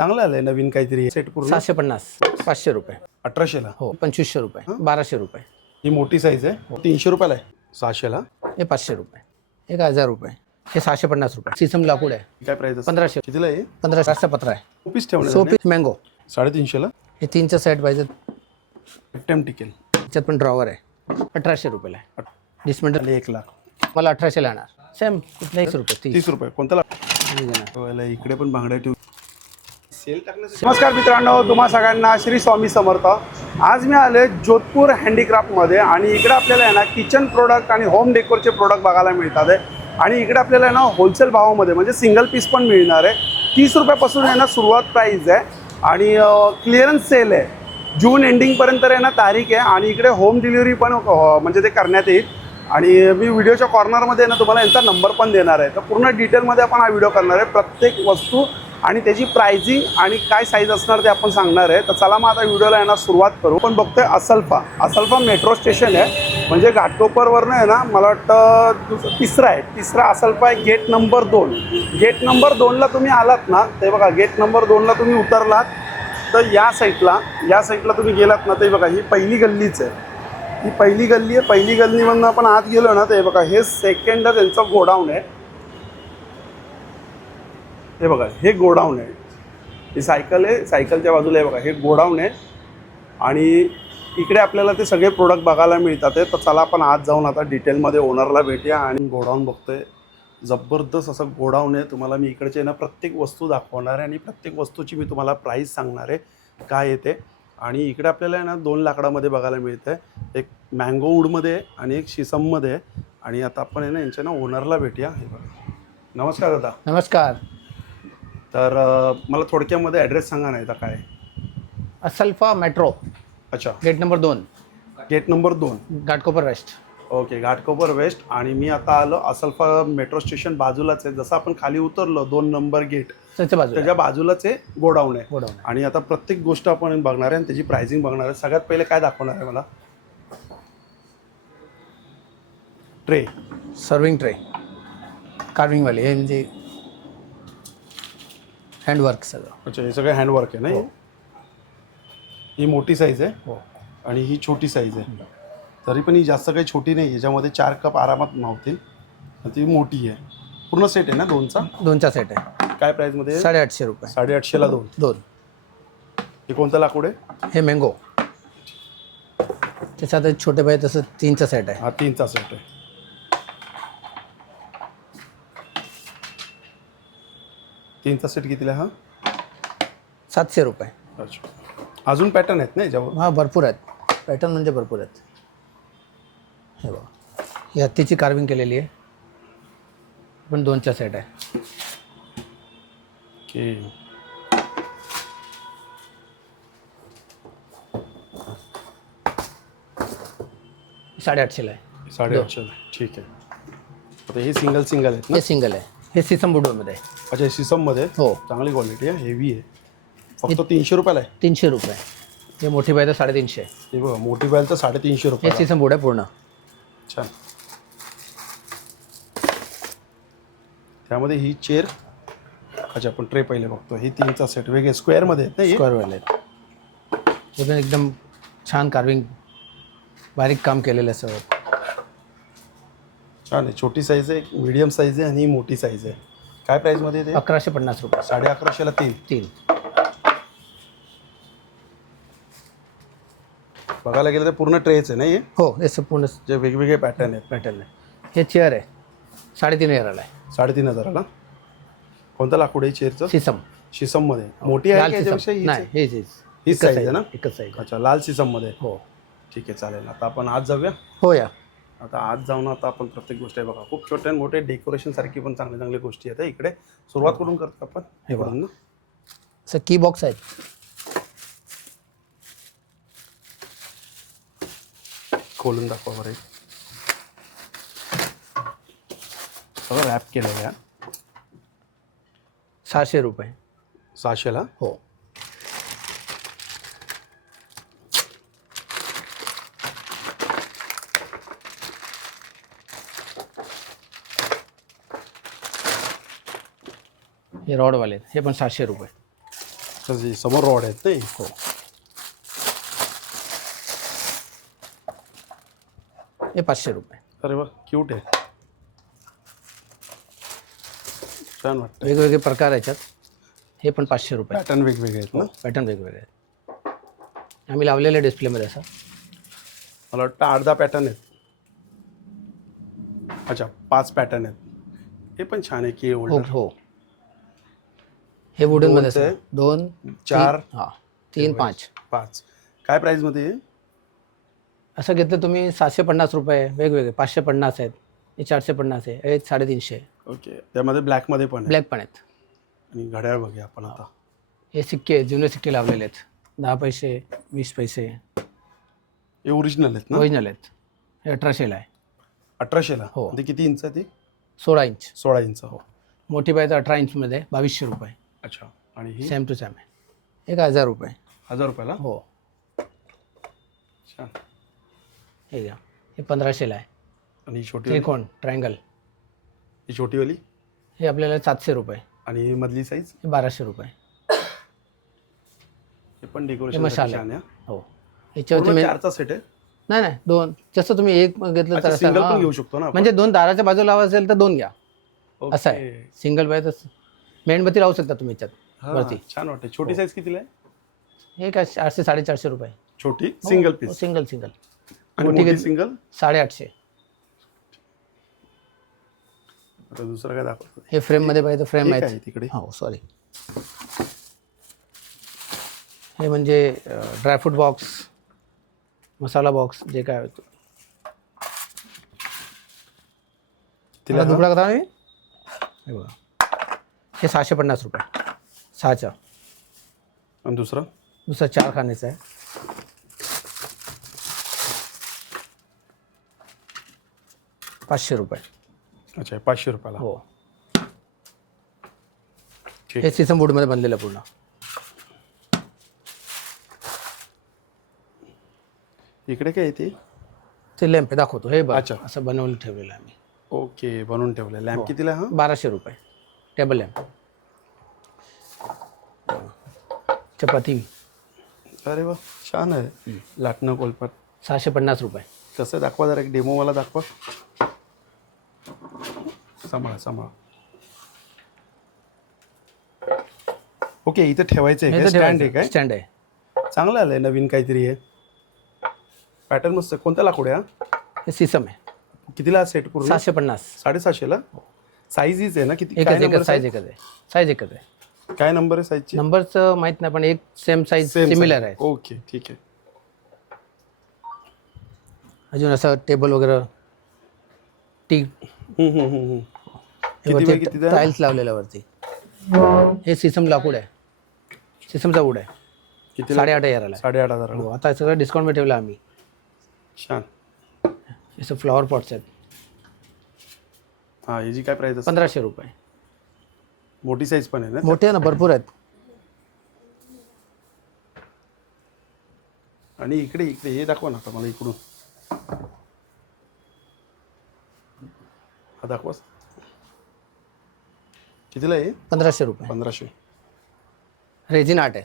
चांगलं आलंय नवीन काहीतरी सेट पूर्ण 750 500 रुपये 1800 ला. हो 2500 रुपये 1200 रुपये ही मोठी साईज आहे 300 रुपयाला आहे. 600 ला हे 500 रुपये हे 1000 रुपये हे 650 रुपये सीसम लाकूड आहे काय प्राइस 1500 कितीला आहे? 1500 पत्र आहे ऑफिस ठेवण्यात सोपी मँगो 350 ला हे 3चं सेट पाहिजे टेम टिकेल. त्याच्यात पण ड्रॉवर आहे 1800 रुपयाला आहे डिस्मेंटल 1 लाख मला 1800 ला येणार सेम कुठला 1 रुपये 30 रुपये कोणता लाख? 30 ठेवायला इकडे पण बांगड्या ठेवू सेल टाकण्यासाठी. नमस्कार मित्रांनो, तुम्हा सगळ्यांना श्री स्वामी समर्थ. आज मी आले जोधपूर हँडीक्राफ्टमध्ये आणि इकडे आपल्याला आहे ना किचन प्रोडक्ट आणि होम डेकोरचे प्रोडक्ट बघायला मिळतात आहे. आणि इकडे आपल्याला आहे ना होलसेल भावामध्ये म्हणजे सिंगल पीस पण मिळणार आहे. 30 रुपयापासून आहे ना सुरुवात प्राईस आहे आणि क्लिअरन्स सेल आहे. जून एंडिंगपर्यंत आहे ना तारीख आहे आणि इकडे होम डिलिव्हरी पण म्हणजे ते करण्यात येईल. आणि मी व्हिडिओच्या कॉर्नरमध्ये ना तुम्हाला यांचा नंबर पण देणार आहे. तर पूर्ण डिटेलमध्ये आपण हा व्हिडिओ करणार आहे. प्रत्येक वस्तू आणि त्याची प्राइसिंग आणि काय साईज असणार ते आपण सांगणार आहे. तर चला मग आता व्हिडिओला येणार सुरुवात करू. पण बघतोय असल्फा मेट्रो स्टेशन आहे म्हणजे घाटकोपरवरनं आहे ना मला वाटतं तिसरा असल्फा आहे. Gate number 2. गेट नंबर 2ला तुम्ही आलात ना ते बघा गेट नंबर 2ला तुम्ही उतरलात तर या साईडला तुम्ही गेलात ना ते बघा ही पहिली गल्लीच आहे. ही पहिली गल्ली आहे. पहिली गल्लीमधून आपण आत गेलो ना ते बघा हे सेकंड त्यांचं गोडाऊन आहे. हे बघा हे गोडाऊन आहे. ही सायकल आहे सायकलच्या बाजूला आहे बघा हे गोडाऊन आहे आणि इकडे आपल्याला ते सगळे प्रोडक्ट बघायला मिळतात. तर चला आपण आज जाऊन आता डिटेलमध्ये ओनरला भेटूया. आणि गोडाऊन बघतोय जबरदस्त असं गोडाऊन आहे. तुम्हाला मी इकडचे ना प्रत्येक वस्तू दाखवणार आहे आणि प्रत्येक वस्तूची मी तुम्हाला प्राईस सांगणार आहे काय येते. आणि इकडे आपल्याला आहे ना 2 लाकडामध्ये बघायला मिळतं आहे. एक मँगो वूडमध्ये आहे आणि एक शिसममध्ये आहे. आणि आता आपण आहे ना यांच्या ना ओनरला भेटूया. हे बघा नमस्कार दादा. नमस्कार. तर मला थोडक्यामध्ये ॲड्रेस सांगा नाही तर काय. असल्फा मेट्रो अच्छा gate number 2 gate number 2 Ghatkopar west. Okay Ghatkopar west. आणि मी आता आलो असल्फा मेट्रो स्टेशन बाजूलाच आहे. जसं आपण खाली उतरलो 2 नंबर गेट त्याच्या बाजूलाच आहे गोडाऊन आहे. आणि आता प्रत्येक गोष्ट आपण बघणार आहे आणि त्याची प्राइसिंग बघणार आहे. सगळ्यात पहिले काय दाखवणार आहे मला ट्रे सर्विंग ट्रे कार्विंगवाले हे म्हणजे हँडवर्क सगळं. अच्छा हे सगळं हँडवर्क आहे ना. ही मोठी साईज आहे हो आणि ही छोटी साईज आहे. तरी पण ही जास्त काही छोटी नाही. याच्यामध्ये 4 कप आरामात मावतील. ती मोठी आहे. पूर्ण सेट आहे ना 2चा सेट आहे. काय प्राईसमध्ये 850 रुपये 850 ला 2. हे कोणतं लाकूड आहे? हे मँगो त्याच्यात छोटे पाहिजे तसं 3चा सेट आहे. हा 3चा सेट आहे. 3चा सेट कितीला हा? 700 रुपये. अच्छा अजून पॅटर्न आहेत ना याच्यावर? हा भरपूर आहेत पॅटर्न म्हणजे भरपूर आहेत. हे बघा ही हत्तीची कार्विंग केलेली आहे पण 2चा सेट आहे. ओके 850 ला आहे. 850 ठीक आहे. आता हे सिंगल आहेत ना? हे सिंगल आहे. हे सीसम वुडमध्ये आहे. अच्छा सिसममध्ये हो चांगली क्वालिटी आहे. हेवी आहे. फक्त 300 रुपयाला आहे. 300 रुपये. हे मोठी पाहिजे 350. हे बघा मोठी बाईल तर 350 हे रुपये. सीसम वूड आहे पूर्ण. छान. त्यामध्ये ही चेअर. अच्छा आपण ट्रे पहिले बघतो. ही 3चा सेट वेगळे स्क्वेअरमध्ये आहेत ना हे? स्क्वेअरवाले आहेत. हे पण एकदम छान कार्विंग बारीक काम केलेलं आहे सगळं. छान आहे. छोटी साईज आहे मीडियम साईज आहे आणि मोठी साईज आहे. काय प्राईसमध्ये ते? 1150 रुपये 1150 ला 3. बघायला गेलं तर पूर्ण ट्रेच आहे ना हे? हो हे पूर्ण जे वेगवेगळे पॅटर्न आहेत. पॅटर्न आहे. हे चेअर आहे 3500 ला आहे. 3500 ला. कोणतं लाकूड आहे चेअरचं? शिसममध्ये. मोठी आहे याच्यापेक्षा? नाही हीच साईज आहे ना? एकच साईज. अच्छा लाल शिसममध्ये. हो ठीक आहे चालेल. आता आपण आज जाऊया. हो या आता आज जाऊन आता आपण प्रत्येक गोष्ट आहे बघा खूप छोटे आणि मोठे डेकोरेशन सारखी पण चांगल्या गोष्टी आहेत. इकडे सुरुवात करून करतो आपण. हे बघा ना असं की बॉक्स आहेत. खोलून दाखवा बरं. सगळं रॅप केलेलं आहे. 600 रुपये 600 ला. हो हे रॉडवाले हे पण 700 रुपये. अच्छा समोर रॉड आहेत नाही. हो. हे 500 रुपये. अरे वा क्यूट आहे, छान वाटतं. वेगवेगळे प्रकार याच्यात. हे पण 500 रुपये. पॅटर्न वेगवेगळे आहेत ना. पॅटर्न वेगवेगळे आहेत. आम्ही लावलेले डिस्प्लेमध्ये असं. मला वाटतं 8-10 पॅटर्न आहेत. अच्छा 5 पॅटर्न आहेत. हे पण छान आहे की हो होल्डर. हो. हे वुडनमध्ये दोन ते असं 2 4 हां 3 5. 5. काय प्राईजमध्ये आहे? असं घेतलं तुम्ही 750 रुपये वेगवेगळे. 550 आहेत, हे 450 आहे, हे 350 आहे. ओके, त्यामध्ये ब्लॅकमध्ये पण आहे. ब्लॅक पण आहेत. आणि घड्याळ बघूया आपण आता. हे सिक्के जुने सिक्के लावलेले आहेत. 10 पैसे 20 पैसे हे ओरिजिनल आहेत ना. ओरिजिनल आहेत. हे 1800ला आहे. 1800ला. हो. ते किती इंच आहे ती? 16 इंच. 16 इंच. हो. मोठी पाहिजे 18 इंचमध्ये 2200 रुपये. अच्छा. आणि ही सेम टू सेम आहे. हे काय 1000 रुपये. 1000 रुपयाला. हो. छान. हे घ्या, हे 1500ला आहे. आणि ही छोटी त्रिकोण ट्रायंगल. ही छोटीवाली. हे आपल्याला 700 रुपये. आणि ही मधली साईज. हे 1200 रुपये. हे पण डेकोरेशन मसाला छान आहे. हो. याच्यावरती पूर्ण मी 4चा सेट आहे. नाही नाही 2. जसं तुम्ही एक घेतलं तर अच्छा असं, सिंगल पण हां. घेऊ शकतो ना आपण? म्हणजे 2 दाराच्या बाजूला लावा असेल तर 2 घ्या. ओके. असं आहे. सिंगल पाहिजे तर मेणबत्ती लावू शकता तुम्ही याच्यात हां, वरती. छान वाटते. छोटी साईज कितीला आहे? हे काय 400 450 रुपये. छोटी सिंगल पीस. Single single. आणि मोठी मोठी घेतली सिंगल 850. आता दुसरं काय दाखवतो? हे फ्रेममध्ये पाहिजे तर फ्रेम हे आहेत. काय तिकडे? हो सॉरी. हे म्हणजे ड्रायफ्रूट बॉक्स, मसाला बॉक्स जे काय होतं. तिला दुबळा कथा नाही. हे बघा, हे 650 रुपये 6चा. आणि दुसरं? दुसरा 4 खाण्याचा आहे. ₹500. अच्छा 500 रुपयाला. हो. ठीक. हे सिसम वूडमध्ये बनलेलं पूर्ण. इकडे काय येते? ते लॅम्प दाखवतो. हे बघ अच्छा. असं बनवून ठेवलेलं आहे आम्ही. ओके, बनवून ठेवलं. लॅम्प हो. कितीला हा? 1200 रुपये. Table lamp. चपाती अरे वा छान आहे. लाटणं कोलपाट. 650 रुपये. कसं दाखवा जरा, एक डेमो मला दाखवा. सांभाळा सांभाळा. ओके, इथे ठेवायचं आहे. स्टँड आहे काय? स्टँड आहे. चांगलं आलंय, नवीन काहीतरी आहे. पॅटर्न मस्त. कोणता लाकूड आहे हा? हे सिसम आहे. कितीला सेट पूर्ण? 750. 750ला. साईज हीच आहे ना? किती? एकच एकच साईज एकच आहे. साईज एकच आहे. काय नंबर आहे साईजची? नंबरचं माहीत नाही पण एक सेम साईज सिमिलर आहे. ओके ठीक आहे. अजून असं टेबल वगैरे टी किती बाय किती द्या? टाईल्स लावलेल्या वरती. हे सिसम लाकूड आहे. सिसमचा वूड आहे. किती? 8,500 आहे. 8,500. हो. आता सगळं डिस्काउंटमध्ये ठेवलं आम्ही. छान. असं फ्लॉवर पॉट्स आहेत. हा, याची काय प्राइस असेल? 1500 रुपये. मोठी साईज पण आहे ना? मोठे आहे ना, भरपूर आहेत. आणि इकडे इकडे हे दाखवा ना आता मला इकडून. हा दाखवा. कितीला आहे? 1500 रुपये. 1500. रेजिन आर्ट आहे.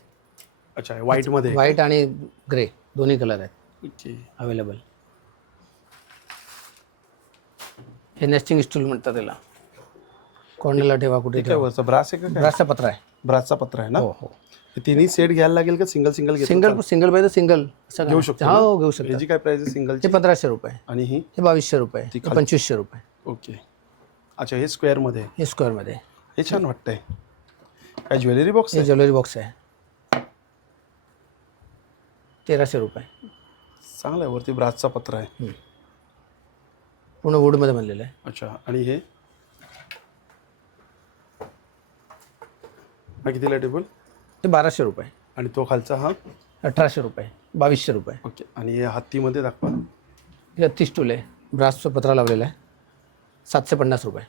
अच्छा, व्हाईट मध्ये. व्हाईट आणि ग्रे दोन्ही कलर आहेत ओके. अवेलेबल. हे नेस्टिंग स्टूल म्हणतात त्याला. कॉर्नरला ठेवा, कुठे काय ठेवा. वरचं ब्रास आहे का काय? ब्रासचा पत्रा आहे. ब्रासचा पत्र आहे ना? हो हो. हे तिन्ही सेट घ्यायला लागेल का सिंगल सिंगल घेतो? सिंगल पाहिजे सिंगल घेऊ शकतो हो ना? हो, घेऊ शकता. याची काय प्राइस आहे सिंगलची? हे 1500 रुपये. आणि ही? हे 2200 रुपये. ती हे खाली. 2500 रुपये. ओके. अच्छा, हे स्क्वेअर मध्ये. हे स्क्वेअरमध्ये. हे छान वाटतंय. काय ज्वेलरी बॉक्स हे आहे? ज्वेलरी बॉक्स आहे. 1300 रुपये. चांगलं आहे. वरती ब्रासचा पत्र आहे. पूर्ण वूडमध्ये बनलेलं आहे. अच्छा. आणि हे हा कितीला टेबल? ते 1200 रुपये. आणि तो खालचा हा? 1800 रुपये. 2200 रुपये. ओके. आणि हे हत्तीमध्ये दाखवा. हे 30 स्टूल आहे. ब्रासचा पत्रा लावलेला आहे. 750 रुपये.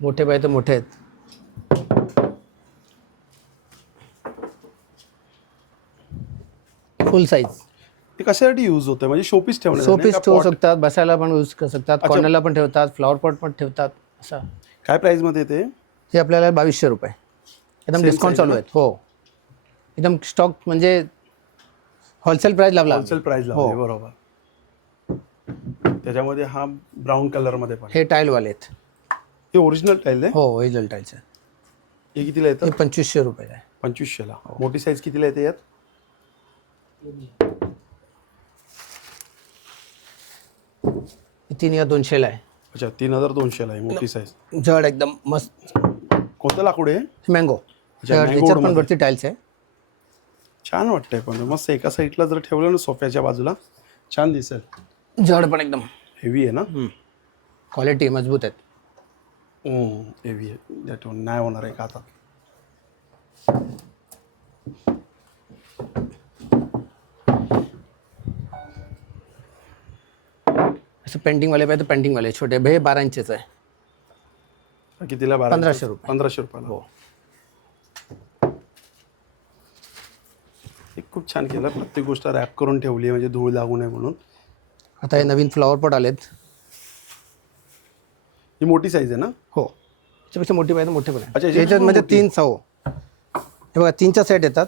मोठे पाहिजे तर मोठे आहेत. फुल साईज. हे कशासाठी यूज होतं? म्हणजे शोपीस ठेवण्यासाठी? शोपीस नाही का? ठेवू pot? शकतात, बसायला पण यूज करू शकतात, कॉर्नरला पण ठेवतात, फ्लॉवर पॉट पण ठेवतात. असं काय प्राइस मध्ये येते? हे आपल्याला 2200 रुपये. एकदम Same डिस्काउंट size चालू ना? आहेत. हो. एकदम स्टॉक म्हणजे होलसेल प्राईस लावला होलसेल प्राइस लावली बरोबर. त्याच्यामध्ये हा ब्राऊन कलर मध्ये पण हे टाईलवाले आहेत. हे ओरिजिनल टाईल आहे. हो ओरिजिनल टाईल्स आहे. हे कितीला येतं? हे 2500 रुपये आहे. 2500ला. मोठी साईज कितीला येते यात? हे 3 या 200ला आहे. अच्छा 3200ला आहे मोठी साईज. जड एकदम मस्त. कोणतं लाकूड आहे? मँगो. अच्छा, mango याच्यात पण wood वरती टाईल्स आहे. छान वाटतंय पण मस्त एका साईडला जर ठेवलं ना सोफ्याच्या बाजूला छान दिसेल. जड पण एकदम हेवी आहे ना? क्वालिटी मजबूत आहेत. हेवी आहे त्यातून नाही होणार आहे का आता. असं पेंटिंगवाले पाहिजे तर पेंटिंगवाले छोटे हे 12 इंचेचं आहे. कितीला? 1500 रुपये. 1500 रुपयाला. हो. हे खूप छान केलं. प्रत्येक गोष्ट रॅप करून ठेवली म्हणजे धूळ लागू नये म्हणून. आता हे नवीन फ्लॉवर पॉट आलेत. ही मोठी साईज आहे ना? हो त्याच्यापेक्षा मोठी पाहिजे मोठे पण अच्छा, आहे. याच्यात याच्यात पण म्हणजे मोठी? 3 सौ हे बघा 3चा सेट येतात.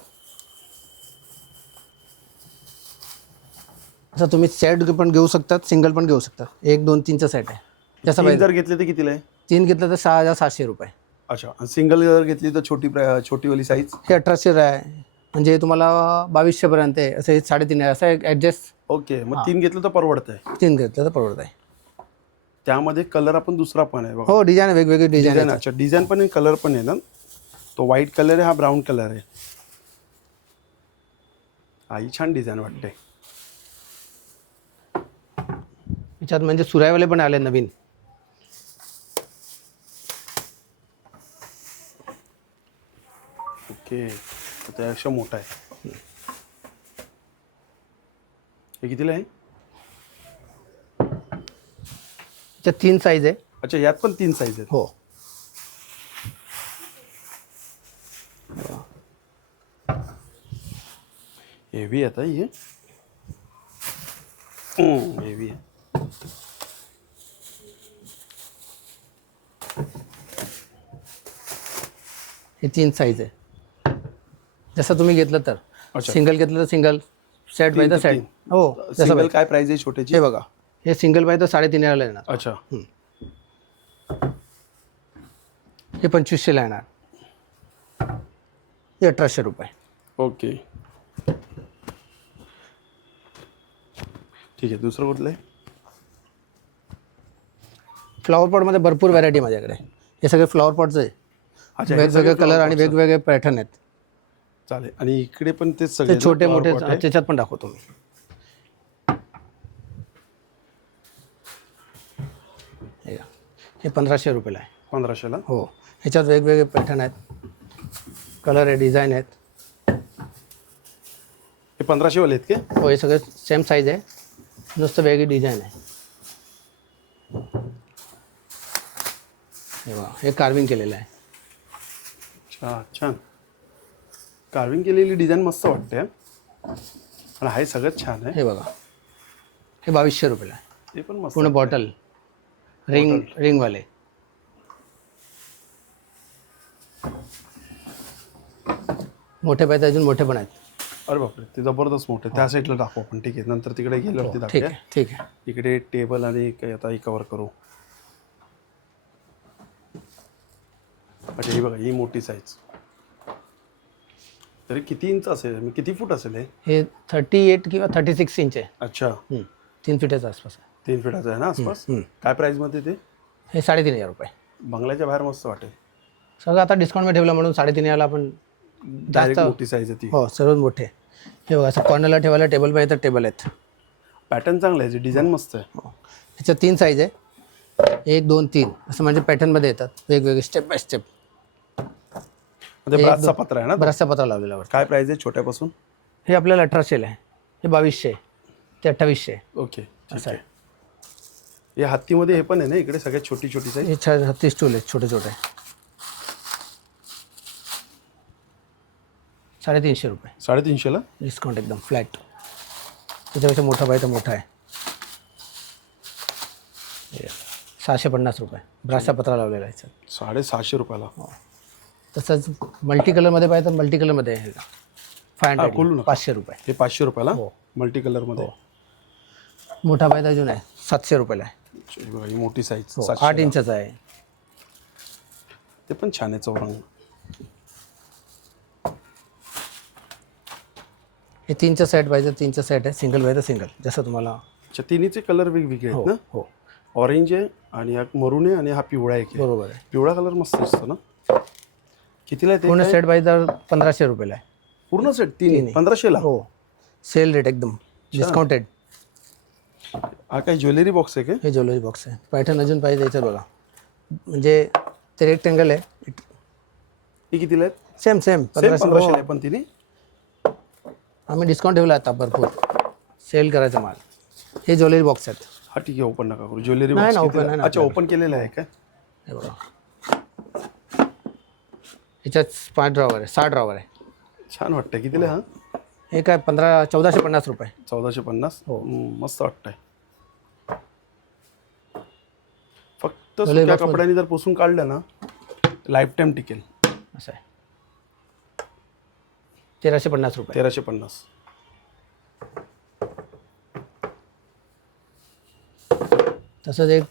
असं तुम्ही सेट पण घेऊ शकतात सिंगल पण घेऊ शकतात. 1 2 3चा सेट आहे. जसं तीन पाहिजे. जर घेतले तर कितीला आहे? 3 घेतलं तर 6700 रुपये. अच्छा आणि सिंगल जर घेतली तर छोटीवाली साईज? हे 1800 आहे म्हणजे तुम्हाला 2200 पर्यंत आहे. असं 3.5 असं ॲडजस्ट. ओके मग 3 घेतलं तर परवडतंय. 3 घेतलं तर परवडत आहे. त्यामध्ये कलर आपण दुसरा पण आहे बघा. हो डिझाईन वेगवेगळे डिझाईन डिझाईन. अच्छा डिझाईन पण आहे कलर पण आहे ना? तो व्हाईट कलर आहे हा ब्राऊन कलर आहे. ही छान डिझाईन वाटते. याच्यात म्हणजे सुराईवाले पण आले नवीन. ओके त्यापेक्षा मोठा आहे. हे कितीला आहे? याच्यात 3 साईज आहे. अच्छा यात पण 3 साईज आहेत. हो हेवी आता हे हेवी आहे. हे 3 साईज आहे. जसं तुम्ही घेतलं तर अच्छा. सिंगल घेतलं तर सिंगल सेट पाहिजे तर सेट. हो जसं सिंगल पाहिजे. काय प्राइस आहे छोट्याची? हे बघा हे सिंगल पाहिजे तर 3.5 येणार. अच्छा हे 2500ला येणार. हे 1800 रुपये. ओके ठीक आहे. दुसरं कुठलं आहे? फ्लॉवर पॉटमध्ये भरपूर व्हरायटी माझ्याकडे. हे सगळे फ्लॉवर पॉटचे आहे. अच्छा हे वेगवेगळे सगळे कलर flower आणि pots आहेत. वेगवेगळे पॅटर्न आहेत. चालेल. आणि इकडे पण ते सगळे ते छोटे flower मोठे pot आहे. त्याच्यात पण दाखवतो मी. हे 1500 रुपयाला आहे. 1500ला. हो ह्याच्यात वेगवेगळे पॅटर्न आहेत कलर आहे डिझाईन आहेत. हे 1500 वाले आहेत का? हो हे सगळे सेम साईज आहे नुसतं वेगळी डिझाईन आहे. हे बघा हे कार्विंग केलेलं आहे. अच्छा छान. कार्विंग केलेली डिझाईन मस्त वाटते आणि हे सगळंच छान आहे. हे बघा हे 2200 रुपयाला आहे. ते पण मस्त पूर्ण वाटतंय. बॉटल रिंगवाले. मोठे पाहिजे अजून मोठे पण आहेत. अरे बापरे ते जबरदस्त मोठे. त्या साईडला टाकू आपण. ठीक आहे नंतर तिकडे गेल्यावरती ठीक दाखवूया. आहे ठीक आहे. इकडे टेबल आणि आता ही कव्हर करू. अच्छा ही बघा ही मोठी साईज. तरी किती इंच असेल? किती फूट असेल हे? हे 38 किंवा 36 इंच आहे. अच्छा 3 फीटाच्या आसपास आहे. 3 फीटाचं आहे ना आसपास. काय प्राईजमध्ये ते? हे 3500 रुपये. बंगल्याच्या बाहेर मस्त वाटेल. सगळं आता डिस्काउंटमध्ये ठेवलं म्हणून 3500 आपण डायरेक्ट मोठी साईज आहे ती. हो सर्वात मोठे. हे बघा असं कॉर्नरला ठेवायला टेबल पाहिजे तर टेबल आहेत. पॅटर्न चांगलं आहे. डिझाईन मस्त आहे. ह्याच्यात 3 साईज आहे 1 2 3 असं म्हणजे पॅटर्नमध्ये येतात वेगवेगळे स्टेप बाय स्टेप. ते ब्रासचा पत्रा आहे ना? बराचसा पत्रा लावलेला वर. काय प्राईज आहे छोट्यापासून? हे आपल्याला 1800 आहे. हे 2200 ते 2800. ओके असं आहे. या हत्तीमध्ये हे पण आहे ना इकडे सगळ्यात छोटी छोटी साईज? हे 36 स्टूल आहेत छोटे छोटे. 350 रुपये. 350ला डिस्काउंट एकदम फ्लॅट. त्याच्यापेक्षा मोठा पाहिजे तर मोठा आहे. 650 रुपये. ब्रासचा पत्रा लावलेला आहे. 750 रुपयाला. तसंच मल्टी कलरमध्ये पाहिजे तर मल्टी कलरमध्ये आहे. खोलू नका. 500 रुपये. हे 500 रुपयाला हो. मल्टी कलरमध्ये. मोठा पायदा अजून आहे 700 रुपयाला आहे. हे बघा ही मोठी साईज हो, 8 इंचाचा आहे. ते पण छान आहे चौरंग. हे 3चा सेट पाहिजे 3चा सेट आहे. सिंगल पाहिजे सिंगल, जसं तुम्हाला. अच्छा, तिन्हीचे कलर वेगवेगळे आहेत हो ना. हो ऑरेंज आहे आणि हा मरून आहे आणि हा पिवळा आहे. बरोबर आहे. पिवळा कलर मस्त दिसतो ना. कितीला आहे ते? पूर्ण सेट पाहिजे 1500 रुपयाला आहे. पूर्ण सेट 1500ला. हो, सेल रेट एकदम डिस्काउंटेड. हा काय ज्वेलरी बॉक्स आहे का? हे ज्वेलरी बॉक्स आहे. पॅटर्न अजून पाहिजे याच्यात बघा. म्हणजे ते रेक्टेंगल आहे. हे कितीला आहेत? सेम 1500 आहे पण तिने. आम्ही डिस्काउंट ठेवला आता भरपूर. सेल करायचा माल. हे ज्वेलरी बॉक्स आहेत. हा ठीक आहे, ओपन नका करू. ज्वेलरी नाही बॉक्स ना, open नाही ना अच्छा ओपन केलेलं आहे काय? हे बघा. याच्यात 5 ड्रॉवर आहे, 6 ड्रॉवर आहे. छान वाटतंय. कितीला हा? हे काय 1450 रुपये. 1450. हो. मस्त वाटतंय. फक्त सुक्या कपड्याने जर पुसून काढलं ना लाईफ टाईम टिकेल. असं आहे. 1350 रुपये. 1350. तसंच एक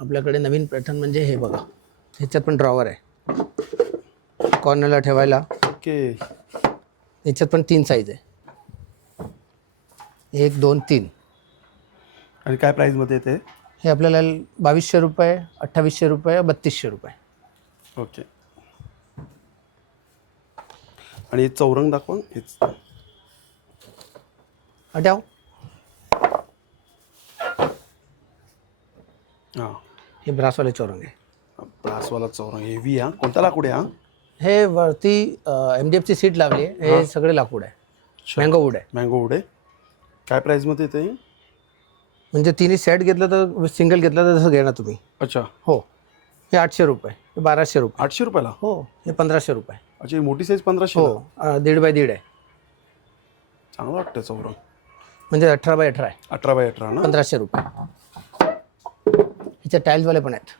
आपल्याकडे नवीन पॅटर्न म्हणजे हे बघा. ह्याच्यात पण ड्रॉवर आहे कॉर्नरला ठेवायला. ओके. याच्यात पण 3 साईज आहे. 1 2 3. आणि काय प्राईजमध्ये येते? हे आपल्याला 2200 रुपये, 2800 रुपये, 3200 रुपये. ओके. आणि हे चौरंग दाखवा. हेच हटाव. हां, हे ब्रासवाले चौरंग आहे. ब्रासवाला चौरंग हेवी. हा कोणता लाकूड आहे? हा हे वरती MDFची सीट लावली आहे. हे सगळे लाकूड आहे. मँगो वूड आहे. मँगो वूड आहे. काय प्राईजमध्ये येते? म्हणजे तिन्ही सेट घेतलं तर सिंगल घेतलं तर तसं घेणार तुम्ही. अच्छा. हो. हे 800 रुपये, हे 1200 रुपये. 800 रुपयाला. हो, हे 1500 रुपये. अच्छा, ही मोठी साईज 1500. हो, 1.5 बाय 1.5 आहे. चांगलं वाटतं चौरंग. म्हणजे 18 बाय 18 आहे. 18 बाय 18 ना. 1500 रुपये. ह्याच्या टाईल्सवाले पण आहेत.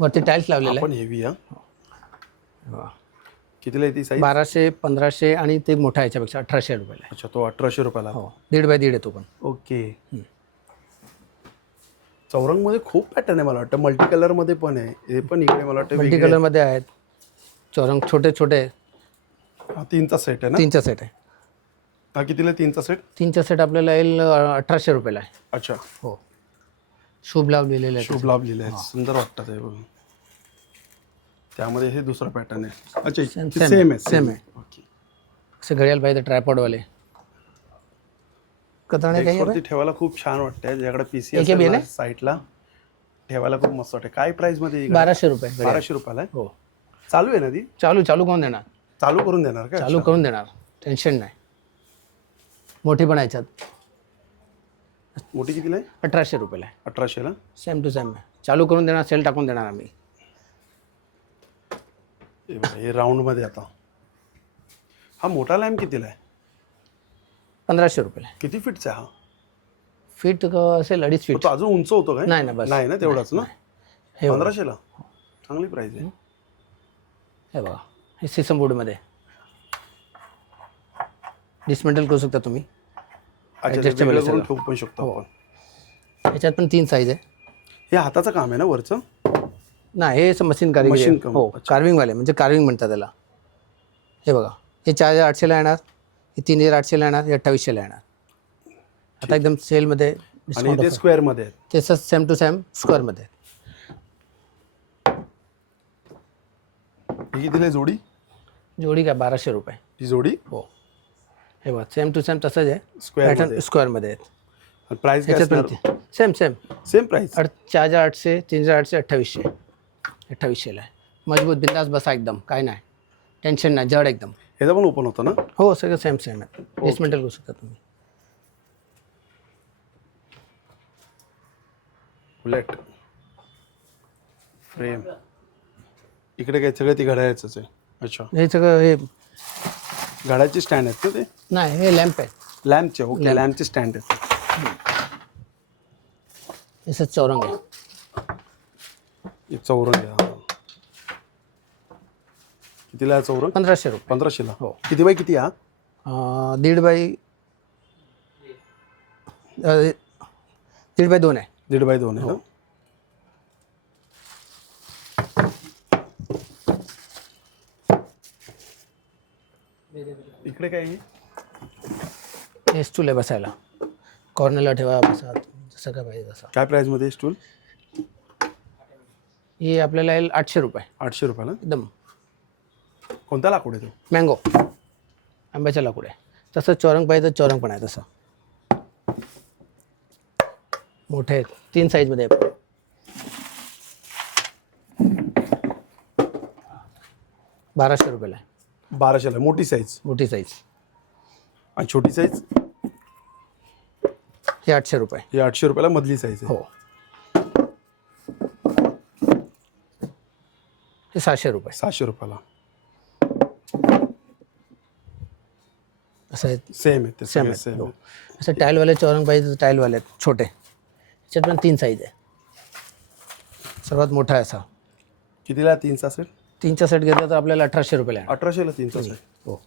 वरती टाईल्स लावलेले पण हेवी. हा आहे. कितीला येते साईज? 1200, 1500 आणि ते मोठा याच्यापेक्षा 1800 रुपयाला आहे. अच्छा, तो 1800 रुपयाला. हो, 1.5 बाय 1.5 आहे तो पण. ओके. चौरंगमध्ये खूप पॅटर्न आहे. मला वाटतं मल्टी कलरमध्ये पण आहे. हे पण इकडे मला वाटतं मल्टी कलरमध्ये आहेत. चौरंग छोटे छोटे. हा 3चा सेट आहे ना. 3चा सेट आहे. हा कितीला 3चा सेट? 3चा सेट आपल्याला येईल 1800 रुपयाला आहे. अच्छा. हो, शुभ लाभ लिहिलेले आहेत. शुभ लाभ लिहिलं आहे. सुंदर वाटतात हे बघून. त्यामध्ये हे दुसरा पॅटर्न आहे. अच्छा, सेम आहे. सेम आहे. ओके. असे घड्याळ पाहिजे ट्रायपॉडवाले. कतरणे काही वरती ठेवायला खूप छान वाटतंय. ज्याकडे पीसी एक बी असेल ना? ना साईडला ठेवायला खूप मस्त वाटतं. काय प्राइस मध्ये? 1200 रुपये. 1200 रुपयाला आहे. हो, चालू आहे ना ती? चालू करून देणार. चालू करून देणार का? चालू करून देणार, टेन्शन नाही. मोठी पण आहे याच्यात. मोठी कितीला आहे? 1800 रुपयाला आहे. 1800 ला. सेम टू सेम आहे. चालू करून देणार, सेल टाकून देणार आम्ही. हे बघा, हे राऊंड मध्ये. आता हा मोठा लॅम्प कितीला आहे? 1500 रुपयाला आहे. किती फीटचा आहे हा? फीट असेल 2.5 फीट. तो अजून उंच होतो काय? नाही ना, बस नाही ना, तेवढाच ना. हे बघा. 1500 ला. चांगली प्राइस आहे. हे बघा, हे सिसम बोर्डमध्ये डिसमेंटल करू शकता तुम्ही. अच्छा, adjustable वेगळं आहे करून सगळं. ठेवू पण शकतो आपण. याच्यात पण 3 साईज आहे. हे हाताचं काम आहे ना वरचं? नाही, हे मशीन कार्विंग मशीन आहे. काम. हो, अच्छा. कार्विंगवाले म्हणजे कार्विंग म्हणतात त्याला. हे बघा, हे 4800ला येणार, हे 3800ला येणार, हे 2800ला येणार. आता एकदम सेलमध्ये आणि डिस्काउंट ते स्क्वेअर मध्ये आहे. ते सेम टू सेम स्क्वेअरमध्ये. ही कितीला आहे जोडी? जोडी काय 1200 रुपये. ही जोडी? हो. हे बघा, सेम टू सेम तसंच आहे. स्क्वेअर पॅटर्न मध्ये. स्क्वेअरमध्ये आहेत. प्राइस काय ह्याच्यात असणार? पण सेम सेम प्राइस. 4800, 3800, 2800. 2800ला आहे. मजबूत बिंदास बसा एकदम, काय नाही, टेन्शन नाही, जड एकदम. ह्याचा पण ओपन होतं ना? हो, सगळं सेम आहे. डिसमेंटल करू शकता तुम्ही. Bullet frame. इकडे काय सगळं ती घड्याळाचंच आहे. अच्छा, हे सगळं हे घड्याळाचे स्टँड आहेत ना ते? नाही, हे लॅम्प आहे. लॅम्पचे. ओके, लॅम्पचे स्टँड आहेत. याचं चौरंग आहे. एक चौरंग आहे हा. कितीला आहे चौरंग? 1500 रुपये. 1500ला. हो. किती बाय किती हा? 1.5 बाय 1.5 बाय 2 आहे. 1.5 बाय 2 आहे ना. इकडे काय आहे? हे स्टूल आहे बसायला, कॉर्नरला ठेवा बसा जसं काय पाहिजे तसं. काय प्राईजमध्ये स्टूल? हे आपल्याला येईल 800 रुपये. 800 रुपयाला. एकदम कोणता लाकूड आहे तो? मँगो आंब्याच्या लाकूड आहे. तसं चौरंग पाहिजे तर चौरंग पण आहे तसं. मोठे आहेत, 3 साईजमध्ये आहे. 1200 रुपयाला आहे. 1200ला मोठी साईज. मोठी साईज. आणि छोटी साईज? हे 800 रुपये. ही 800 रुपयाला मधली साईज आहे. हो. हे 700 रुपये. 700 रुपयाला. असं आहे. सेम आहे ते. सेम आहे. सेम हो. असं टाईलवाले चौरंग पाहिजे तर टाईलवाले आहेत छोटे. त्याच्यात पण 3 साईज आहे. सर्वात मोठा आहे असा. कितीला 3चा सेट? 3चा सेट घेतला तर आपल्याला 1800 रुपयाला आहे. 1800ला 3चा सेट. हो.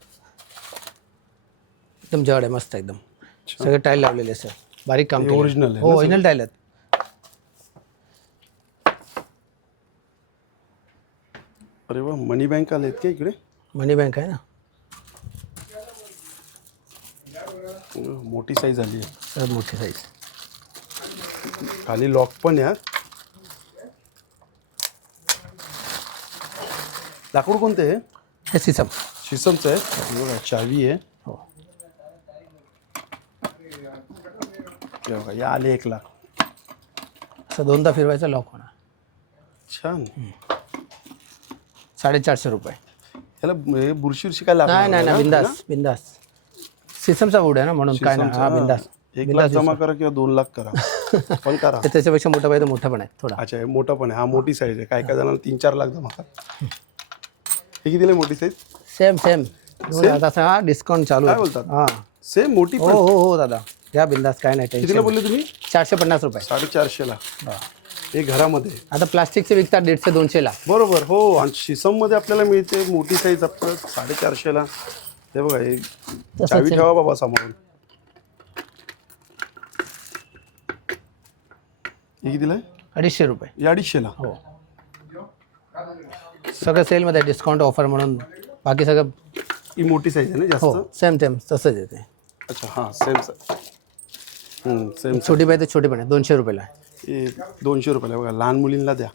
एकदम जड आहे, मस्त एकदम. सगळे टाईल लावलेले असतात, बारीक काम केलेलं. ओरिजिनल आहे हो, ओरिजिनल टाईल आहेत. अरे वा, मनी बँक आले आहेत का इकडे? मनी बँक आहे ना. मोठी साईज आली आहे. सर्वात मोठी साईज. खाली लॉक पण आहे. लाकूड कोणते आहे? हे सिसम. शिसमचं आहे. बघा, चावी आहे. हो. हे बघा, या आले 1 लाख. असं 2दा फिरवायचं, लॉक होणार. छान. 450 रुपये. याला बुरशी काय लागणार? नाही नाही, बिंदास बिंदास. सिसमचा वूड आहे ना म्हणून काय नाही. हा, बिंदास. 1 लाख जमा करा किंवा 2 लाख करा, पण करा. त्याच्यापेक्षा मोठा पाहिजे, मोठा पण आहे थोडा. अच्छा, हे मोठा पण आहे. हा मोठी साईज आहे. काय काय जणांना 3-4 लाख जमा करा. हे कितीला मोठी साईज? सेम. आता डिस्काउंट चालू काय आहे. बोलतात? हां. सेम मोठी हो पण. हो हो दादा, घ्या बिंदास, काय नाही कितीला टेन्शन. बोलले तुम्ही? 450 रुपये. 450ला. हे घरामध्ये. आता प्लास्टिकचे विकतात 150-200ला. बरोबर. हो. आणि शिसममध्ये आपल्याला मिळते मोठी साईज आपलं 450ला. हे बघा, हे चावी ठेवा बाबा सांभाळून. हे कितीला आहे? 250 रुपये. हे 250ला. हो. सगळं सेलमध्ये डिस्काउंट ऑफर म्हणून. बाकी सगळं ही मोठी साईज आहे ना हो जास्त? सेम तसंच येते. अच्छा, हां, सेम सेम. छोटी पाहिजे तर छोटी पण आहे, 200 रुपयाला आहे. हे 200 रुपयाला. बघा, लहान मुलींना द्या,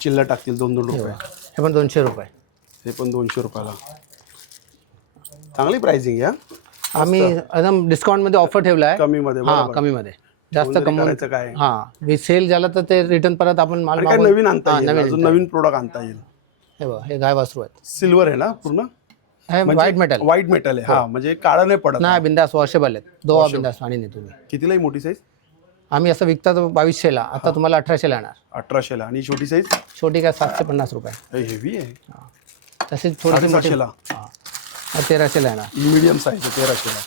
चिल्लर टाकतील 2-2 रुपये. हे पण 200 रुपये. हे पण 200 रुपयाला. चांगली प्राइसिंग या. आम्ही एकदम डिस्काउंटमध्ये ऑफर ठेवला आहे. कमीमध्ये. हां, कमीमध्ये. जास्त कमवून. करायचं काय? हां, मी सेल झाला तर ते रिटर्न परत आपण माल आणि काय मागवून- नवीन आणता हां, येईल, अजून नवीन प्रोडक्ट आणता येईल. हे बघ, हे गाय वासरू आहेत. सिल्वर आहे ना पूर्ण? हे व्हाईट मेटल. व्हाईट मेटल आहे. हा, म्हणजे काळा नाही पडत. नाही, बिंदास वॉशेबल आहेत. दो बिंदास पाणी नाही तुम्ही. कितीला ही मोठी साईज? आम्ही असं विकतात 2200ला, आता तुम्हाला 1800ला येणार. 1800ला. आणि छोटी साईज? छोटी काय 750 रुपये. हेवी आहे. तशीच थोडीशी मोठी. 750ला. हां, 1300ला येणार. मीडियम साईज आहे 1300ला.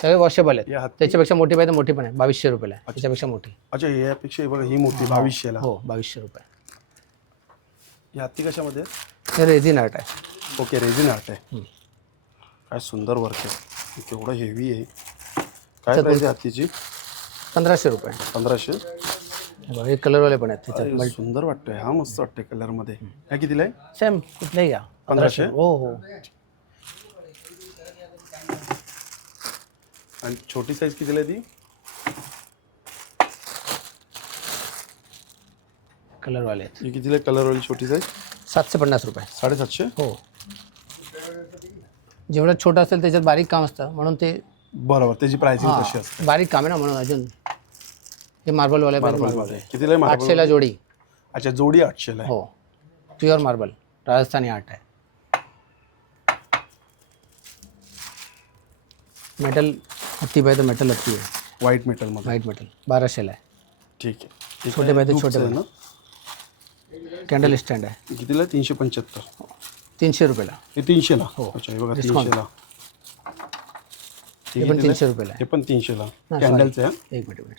सगळे वॉशेबल हे आहेत. हत्ती- त्याच्यापेक्षा मोठी पाहिजे मोठी पण आहे, 2200 रुपयाला आहे. त्याच्यापेक्षा मोठी. अच्छा, यापेक्षा बघा ही मोठी 2200ला. हो, 2200 रुपये. ही हत्ती कशामध्ये आहे? हे रेझिन आर्ट आहे. ओके, रेझिन आर्ट आहे. काय सुंदर वर्क आहे. केवढं हेवी आहे. काय प्राइस आहे हत्तीची? 1500 रुपये. 1500. हे बघा, हे कलरवाले पण आहेत त्याच्यात. अरे, सुंदर वाटतोय. हा मस्त वाटतंय कलरमध्ये. ह्या कितीला आहे? सेम कुठलेही घ्या. 1500? हो हो. आणि छोटी साईज कितीला आहे ती? कलरवाले आहेत. ही कितीला आहे कलरवाली छोटी साईज? 750 रुपये. 750? हो. जेवढं छोटं असेल त्याच्यात बारीक काम असतं म्हणून ते. बरोबर, त्याची प्राइसिंग कशी असते? बारीक काम आहे ना म्हणून. अजून हे मार्बलवाले पाहिजे. कितीला आहे मार्बल? 800ला जोडी. अच्छा, जोडी 800ला आहे. हो, प्युअर मार्बल, राजस्थानी आर्ट आहे. मेटल हत्ती पाहिजे तर मेटल हत्ती आहे. व्हाईट मेटलमध्ये. व्हाईट मेटल 1200ला आहे. ठीक आहे. हे छोटे काय पाहिजे loops छोटे आहे पाहिजे. ना? कॅन्डल स्टँड आहे. कितीला आहे? 375. 300 रुपयाला. हे 300ला. हो. अच्छा, हे बघा Discount. 300ला. हे पण 300 रुपयाला आहे. हे पण 300ला. हा, कॅन्डलचं आहे. एक मिनिट.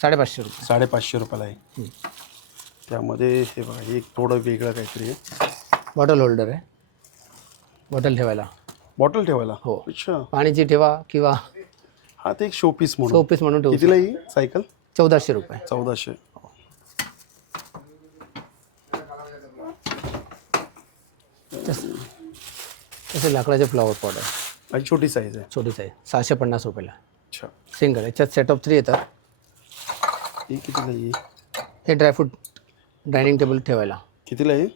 550 रुपये. 550 रुपयाला आहे. त्यामध्ये हे बघा एक थोडं वेगळं काहीतरी आहे. बॉटल होल्डर आहे, बॉटल ठेवायला. बॉटल ठेवायला. हो. अच्छा. पाण्याची ठेवा किंवा हा ते एक शोपीस म्हणून. शोपीस म्हणून ठेवू. कितीला ही सायकल? 1400 रुपये. 1400. तसे लाकडाचे फ्लॉवर पॉट आहे, आणि छोटी साईज आहे. छोटी साईज 650 रुपयाला अच्छा. सिंगल. याच्यात सेट ऑफ 3 येतात. ही कितीला आहे? हे ड्रायफ्रूट डायनिंग टेबल ठेवायला कितीला आहे?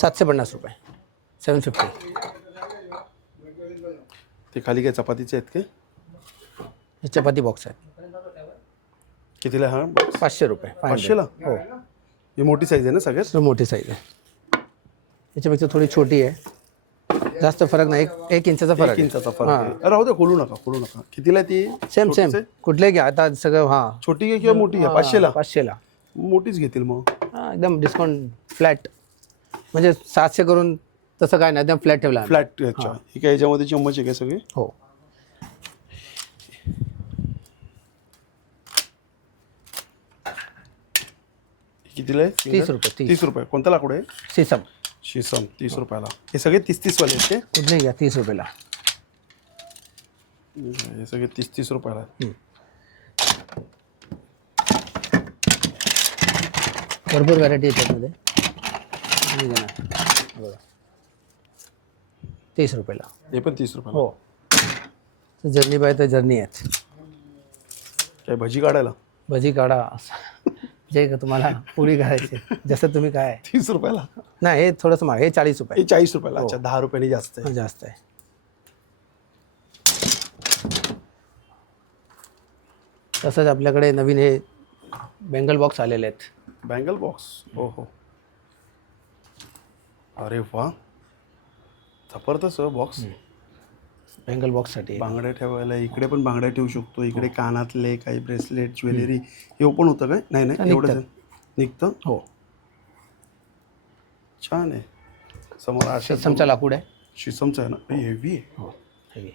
750 रुपये. 750. ते खाली काय चपातीचे आहेत काय? हे चपाती बॉक्स आहे, कितीला हा? 500 रुपये. 500 ला? हो. ही मोठी साईज आहे ना सगळ्यात? मोठी साईज आहे. याच्यापेक्षा थोडी छोटी आहे, जास्त फरक नाही. एक इंचाचा फरक 1 इंचाचा फरक आहे. राहू दे, खोलू नका. कितीला आहे ती? सेम छोटीच कुठले घ्या आता सगळं. हां, छोटी घे किंवा मोठी घ्या? 500ला? 500ला. मोठीच घेतील मग. हां, एकदम डिस्काउंट फ्लॅट. म्हणजे 700 करून तसं काय नाही, एकदम फ्लॅट ठेवला आम्ही. फ्लॅट. अच्छा. ही काय याच्यामध्ये चम्मच आहे काय सगळे? हो. कितीला आहे? 30 रुपये. 30 रुपये. कोणता लाकूड आहे? सीसम. शीसम. 30 रुपयाला. हे सगळे 30 वाले आहेत ते? कुठले घ्या 30 रुपयाला. हे सगळे 30 रुपयाला आहेत. भरपूर व्हरायटी आहे त्यामध्ये. बघा 30 रुपयाला. हे पण 30 रुपयाला. हो. जर्नी बाय तर जर्नी आहेत. काय भजी काढायला? भजी काढा, जे का तुम्हाला पुरी काढायची जसं तुम्ही काय. 30 रुपयाला? नाही, हे थोडंसं महाग. हे 40 रुपये. हे 40 रुपयाला. अच्छा, 10 रुपयाने जास्त आहे. जास्त आहे. तसंच आपल्याकडे नवीन हे बेंगल बॉक्स आलेले आहेत. Bangle box. हो हो. अरे वा, जबरदस्त बॉक्स. बेंगल बॉक्ससाठी बांगड्या ठेवायला. इकडे पण बांगड्या ठेवू शकतो. इकडे कानातले काही ब्रेसलेट ज्वेलरी हे ओपन होतं काय? नाही एवढं निघतं. हो. छान आहे. समोर शीसमचा लाकूड आहे. शीसमचा आहे ना? हेवी आहे. हो, हे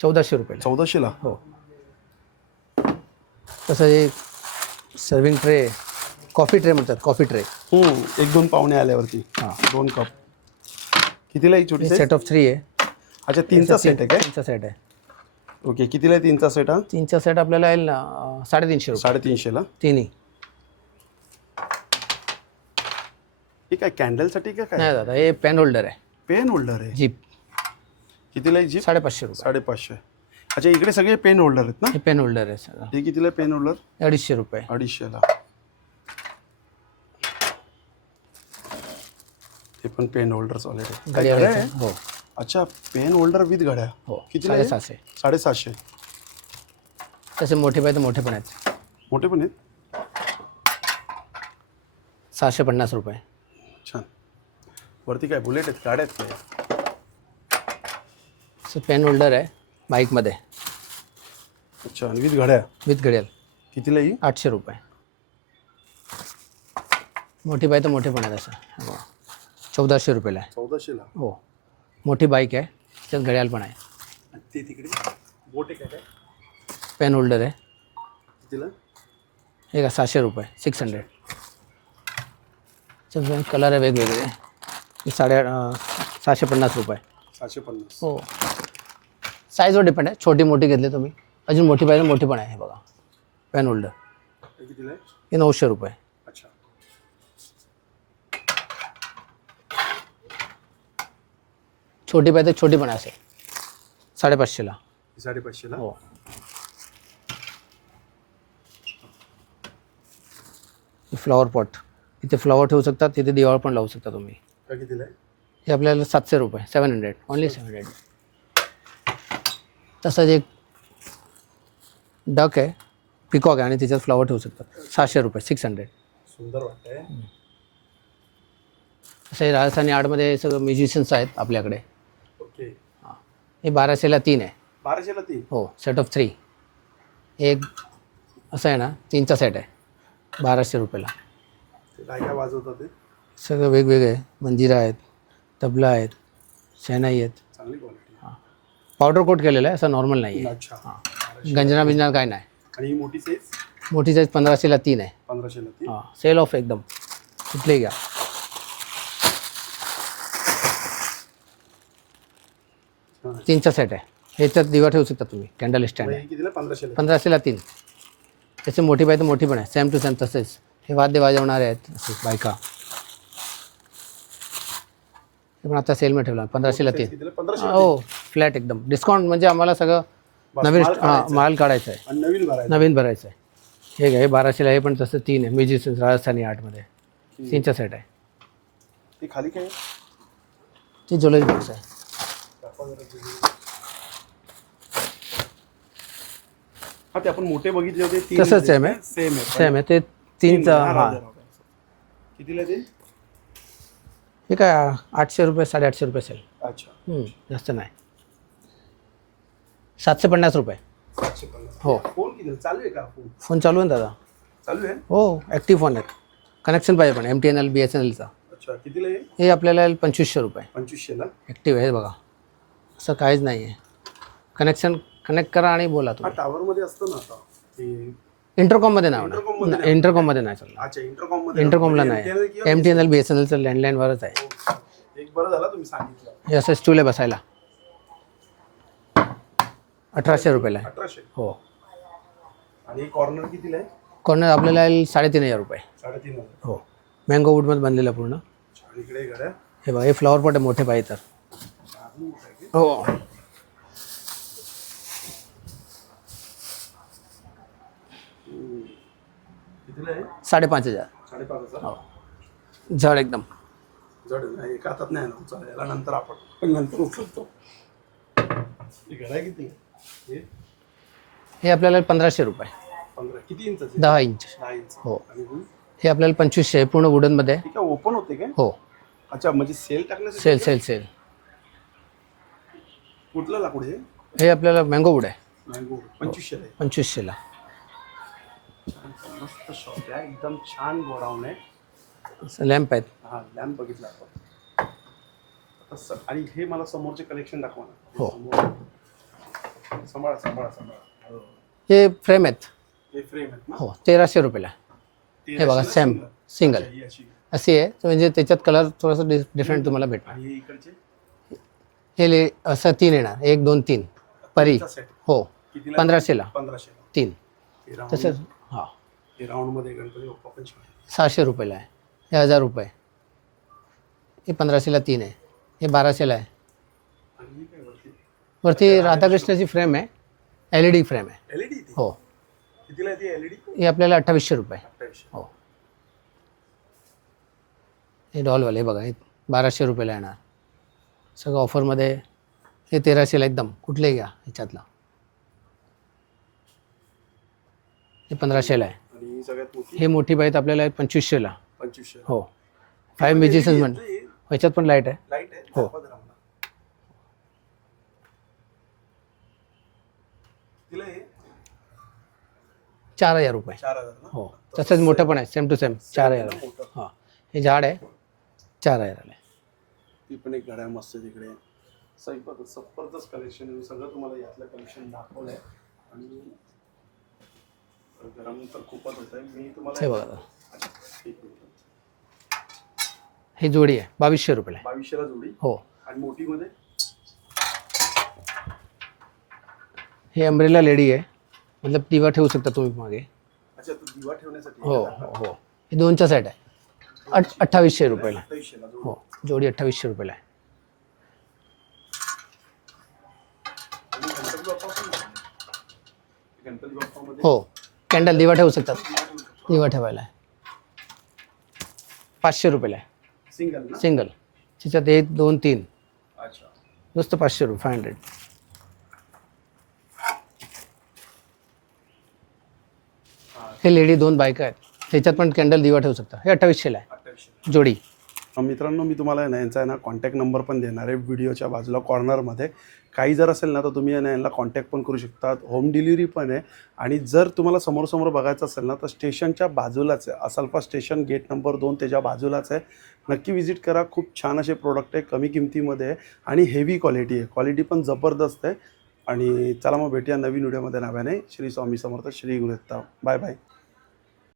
1400 रुपयाला. 1400ला? हो. तसं एक सर्विंग ट्रे, कॉफी ट्रे म्हणतात, कॉफी ट्रे. 1-2 पाहुणे आल्यावरती. हां. 2 कप. कितीला ही छोटी? सेट ऑफ 3 आहे. अच्छा, 3चा सेट आहे काय? 3चा सेट आहे. ओके. कितीला आहे 3चा सेट? हा 3चा सेट आपल्याला येईल ना 350 रुपये. 350ला? तिन्ही. हे काय कॅन्डलसाठी का काय? नाही दादा, हे पेन होल्डर आहे. पेन होल्डर आहे? जीप. कितीला आहे जीप? 550 रुपये. 550. अच्छा, इकडे सगळे पेन होल्डर आहेत ना? हे पेन होल्डर आहे सगळं. हे कितीला आहे पेन होल्डर? 250 रुपये. 250ला. ते पण पेन होल्डर्स ऑलरेडी. घड्याळ आहे. हो. अच्छा, पेन होल्डर विथ घड्या. हो. कितीला आहे? 750. 750. तसे मोठे पाहिजे मोठे पण आहेत. मोठे पण आहेत? 650 रुपये. छान. वरती काय बुलेट आहेत? गाड्या आहेत काय? असं पेन होल्डर आहे बाईकमध्ये. अच्छा, आणि विथ घड्या. विथ घड्याळ. कितीला ही? 800 रुपये. मोठी बाईक तर मोठे पण आहेत. असं 1400 रुपयाला आहे. 1400ला? हो. मोठी बाईक आहे, त्याच्यात घड्याळ पण आहे. ते तिकडे बोट आहे काय? पेन होल्डर आहे. कितीला? हे का 600 रुपये. 600. कलर आहे वेगवेगळे. 750 रुपये. 750. हो. साईजवर डिपेंड आहे. छोटी मोठी घेतली तुम्ही. अजून मोठी पाहिजे मोठी पण आहे. हे बघा पेन होल्डर. हे कितीला आहे? हे 900 रुपये. अच्छा. छोटी पाहिजे छोटी पण आहे. असे 550ला. 550ला? हो. Flower pot. इथे फ्लॉवर ठेवू शकता, तिथे दिवाळ पण लावू शकता तुम्ही. काय कितीला आहे? हे आपल्याला 700 रुपये. 700. ओनली 700. तसंच एक डक आहे, पिकॉक आहे आणि त्याच्यात फ्लॉवर ठेवू शकतात. 700 रुपये. 600. सुंदर वाटतंय. असं राजस्थानी आर्टमध्ये सगळं म्युझिशियन्स आहेत आपल्याकडे. ओके. हे 1200ला 3 आहे. 1200ला 3? हो. Set of 3. एक असं आहे ना 3चा सेट आहे 1200 रुपयाला. काय काय वाजवतात ते? सगळं वेगवेगळे. मंजिरा आहेत, तबला आहेत, शहनाई आहेत. चांगली क्वालिटी. पावडर कोट केलेलं आहे, असं नॉर्मल नाही आहे. अच्छा. गंजना बिंजना काय नाही. आणि ही मोठी साईज मोठी साईज 1500ला 3 आहे. 1500ला ती. हां सेल ऑफ एकदम कुठलेही घ्या. हां. 3चा सेट आहे. ह्याच्यात दिवा ठेवू शकता तुम्ही. कॅन्डल स्टँड आहे. हे कितीला 1500ला 1500ला 3. त्याची मोठी पाहिजे तर मोठी पण आहे. सेम टू सेम तसेच. हे वाद्य वाजवणारे आहेत असे बायका. हे पण आता सेलमध्ये ठेवला 1500ला 3. कितीला 1500 हो फ्लॅट एकदम डिस्काउंट म्हणजे आम्हाला सगळं नवीन माल काढायचा आहे. आणि नवीन भरायचं. नवीन भरायचं आहे. हे घ्या हे 1200ला. हे पण तसं 3 आहे. म्युझिशियन्स राजस्थानी आर्टमध्ये 3चा सेट आहे. ती खाली काय ती ज्वेलरी बॉक्स आहे. हा ते आपण मोठे बघितले होते तसंच सेम आहे. सेम आहे. सेम आहे ते 3चा. हां कितीला ते हे काय 800 रुपये 850 रुपये सेल. अच्छा जास्त नाही. 750 रुपये. 750. हो. फोन किती चालू आहे का फोन फोन चालू आहे ना दादा. चालू आहे. हो ॲक्टिव्ह फोन आहेत. कनेक्शन पाहिजे पण MTNL BSNLचा. अच्छा कितीला आहे हे आपल्याला 2500 रुपये. 2500ला ॲक्टिव्ह आहे बघा. असं काहीच नाही आहे. कनेक्शन कनेक्ट करा आणि बोला हा तुम्ही. टावरमध्ये असतं ना आता ते. इंटरकॉममध्ये नाही Intercom होणार. मध्ये इंटरकॉममध्ये नाही चालणार. अच्छा इंटरकॉम मध्ये इंटरकॉमला नाही. MTNL BSNLचं लँडलाईनवरच आहे. एक बरं झालं तुम्ही सांगितलं. हे असं स्टूल आहे बसायला. 1800 रुपयाला आहे. 1800. हो. आणि कॉर्नर कितीला आहे कॉर्नर आपल्याला 3500 रुपये. 3.5. हो. मँगो वूडमध्ये बनलेलं पूर्ण. आणि इकडे घड्या हे बघा हे फ्लॉवर पॉट आहे मोठे पाहिजे तर. हो. कितीला आहे 5500. 5,500. हो. झाड एकदम. जड नाही एका हातात नाही ना चला याला नंतर आपण पण नंतर उचलतो. ही घड्या किती आहे? हे हे आपल्याला 1500 रुपये. 15 किती इंच 10 इंच. 10 इंच. हो. आणि हे आपल्याला 2500 आहे पूर्ण वुडनमध्ये. ठीक आहे ओपन होते काय हो. अच्छा म्हणजे सेल टाकण्यासाठी सेल सेल सेल. कुठलं लाकूड आहे हे आपल्याला मँगो वूड आहे. मँगो 2500 आहे. 2500ला. मस्त शॉप आहे एकदम छान गोडाऊन आहे. लॅम्प आहेत. हा लॅम्प बघितला आपण आता आणि हे मला समोरचे कलेक्शन दाखवा ना. हो. सांभाळा सांभाळा सांभाळा. हे फ्रेम आहेत. हे फ्रेम आहेत ना. हो 1300 रुपयाला. हे बघा सेम सिंगल ही अशी अशी आहे म्हणजे त्याच्यात कलर थोडंसं डिफरंट तुम्हाला भेटणार. आणि हे इकडचे हे असं 3 येणार 1 2 3 परी. सेट हो कितीला 1500ला 1500. 3. हे राऊंड तसंच हां हे राऊंड मध्ये गणपती बाप्पा पण छान आहे. 600 रुपयाला आहे. हे 1000 रुपये. हे 1500ला 3 आहे. हे 1200ला आहे. आणि ही काय वरती राधाकृष्णाची फ्रेम आहे. LED फ्रेम आहे. एलईडी ती हो. कितीला आहे ती एलईडी? हे आपल्याला 2800 रुपये. 2800. हो. हे डॉलवाले बघा हे 1200 रुपयाला येणार. सगळं ऑफरमध्ये. हे 1300ला एकदम कुठलेही घ्या ह्याच्यातला. हे 1500ला आहे. आणि ही सगळ्यात मोठी हे मोठी बाईत आपल्याला 2500ला. 2500. हो. 5 म्युझिशियन्स म्हणजे ह्याच्यात पण लाईट आहे. लाईट आहे हो. दाखवा जरा मला. कितीला आहे? 4000 रुपये. 4000 ना. हो तसंच मोठं पण आहे सेम टू सेम 4000. मोठं. हां हे झाड आहे 4000ला. ती पण एक घड्याळ मस्त आहे तिकडे. जबरदस्त कलेक्शन आहे. सगळं तुम्हाला यातलं कलेक्शन दाखवलंय आणि गरम तर खूपच होत आहे. मी हे तुम्हाला बघा अच्छा, एक मिनिट. ही जोडी आहे 2200 रुपयाला आहे. 2200ला जोडी. हो. आणि मोठी मध्ये हे अम्ब्रेला लेडी आहे मतलब दिवा ठेवू शकता तुम्ही मागे. अच्छा तो दिवा ठेवण्यासाठी हो हो हो. हे 2चा सेट आहे. 2800 रुपयाला. 2800ला जोडी. हो जोडी 2800 रुपयाला आहे. आणि गणपती बाप्पा पण आहे. गणपती बाप्पामध्ये हो कॅन्डल दिवा ठेवू शकतात. दिवा ठेवायला आहे. 500 रुपयाला आहे सिंगल ना. सिंगल. त्याच्यात 1 2 3 अच्छा नुसतं 500 रुपये 500. हे लेडी 2 बायका आहेत. त्याच्यात पण कॅन्डल दिवा ठेवू शकता. हे 2800ला आहे 2800. जोडी. मित्रांनो मी तुम्हाला आहे ना यांचा आहे ना कॉन्टॅक्ट नंबर पण देणार आहे व्हिडिओच्या बाजूला कॉर्नरमध्ये. काही जर असेल ना तर तुम्ही आहे ना यांना कॉन्टॅक्ट पण करू शकतात. होम डिलिव्हरी पण आहे. आणि जर तुम्हाला समोर बघायचं असेल ना तर स्टेशनच्या बाजूलाच आहे. असल्फा स्टेशन गेट नंबर 2 त्याच्या बाजूलाच आहे. नक्की विजिट करा. खूप छान असे प्रोडक्ट आहे कमी किमतीमध्ये आहे आणि हेवी क्वालिटी आहे. क्वालिटी पण जबरदस्त आहे. आणि चला मग भेटूया नवीन व्हिडिओमध्ये. नव्याने श्री स्वामी समर्थ, श्री गुरुदत्त. Bye bye.